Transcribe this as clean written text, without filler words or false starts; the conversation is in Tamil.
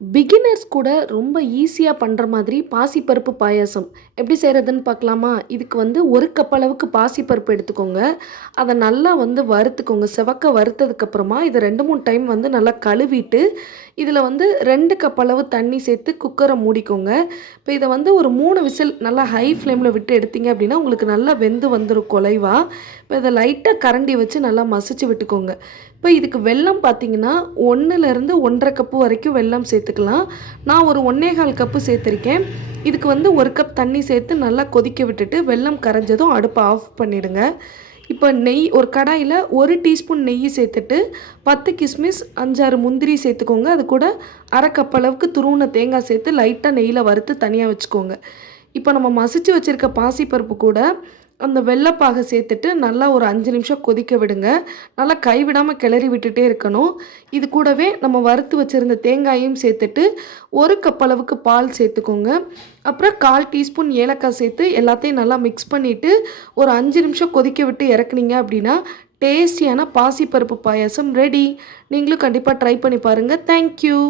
பிகினர்ஸ் கூட ரொம்ப ஈஸியா பண்ற மாதிரி பாசிப்பருப்பு பாயாசம் எப்படி செய்றதுன்னு பார்க்கலாமா? இதுக்கு வந்து 1 கப் அளவுக்கு பாசிப்பருப்பு எடுத்துக்கோங்க. அத நல்லா வந்து வறுத்துக்கோங்க. செவக்க வறுத்ததுக்கப்புறமா இத 2, 3 டைம் வந்து நல்லா கழுவிட்டு, இதில வந்து 2 கப் அளவு தண்ணி சேர்த்து குக்கர மூடிக்கோங்க. இப்ப இத வந்து ஒரு 3 விசில் நல்லா ஹை ஃப்ளேம்ல விட்டு எடுத்தீங்க அப்படின்னா, உங்களுக்கு நல்லா வெந்து வந்துரும் குலைவா. இப்ப இத லைட்டா கரண்டி வச்சு நல்லா மசிச்சு விட்டுக்கோங்க. இப்ப இதுக்கு வெல்லம் பார்த்தீங்கன்னா, 1லேருந்து 1 1/2 கப்பு வரைக்கும் வெல்லம் சேர்த்துக்கலாம். நான் ஒரு 1 1/4 கப்பு சேர்த்துருக்கேன். இதுக்கு வந்து 1 கப் தண்ணி சேர்த்து நல்லா கொதிக்க விட்டுட்டு, வெல்லம் கரைஞ்சதும் அடுப்ப ஆஃப் பண்ணிடுங்க. இப்ப நெய் ஒரு கடாயில 1 டீஸ்பூன் நெய் சேர்த்துட்டு, 10 கிஸ்மிஸ், 5, 6 முந்திரி சேர்த்துக்கோங்க. அது கூட 1/2 கப் அளவுக்கு துருவுன தேங்காய் சேர்த்து லைட்டா நெய்யில வறுத்து தனியா வச்சுக்கோங்க. இப்ப நம்ம மசிச்சு வச்சிருக்க பாசிப்பருப்பு கூட அந்த வெல்லப்பாக சேர்த்துட்டு நல்லா ஒரு 5 நிமிஷம் கொதிக்க விடுங்க. நல்லா கைவிடாம கிளறி விட்டுட்டே இருக்கணும். இது கூடவே நம்ம வறுத்து வச்சிருந்த தேங்காயையும் சேர்த்துட்டு, 1 கப் அளவுக்கு பால் சேர்த்துக்கோங்க. அப்புறம் 1/4 டீஸ்பூன் ஏலக்காய் சேர்த்து எல்லாத்தையும் நல்லா மிக்ஸ் பண்ணிட்டு, ஒரு 5 நிமிஷம் கொதிக்க விட்டு இறக்குனீங்க அப்படின்னா, டேஸ்டியான பாசிப்பருப்பு பாயாசம் ரெடி. நீங்களும் கண்டிப்பா ட்ரை பண்ணி பாருங்க. Thank you.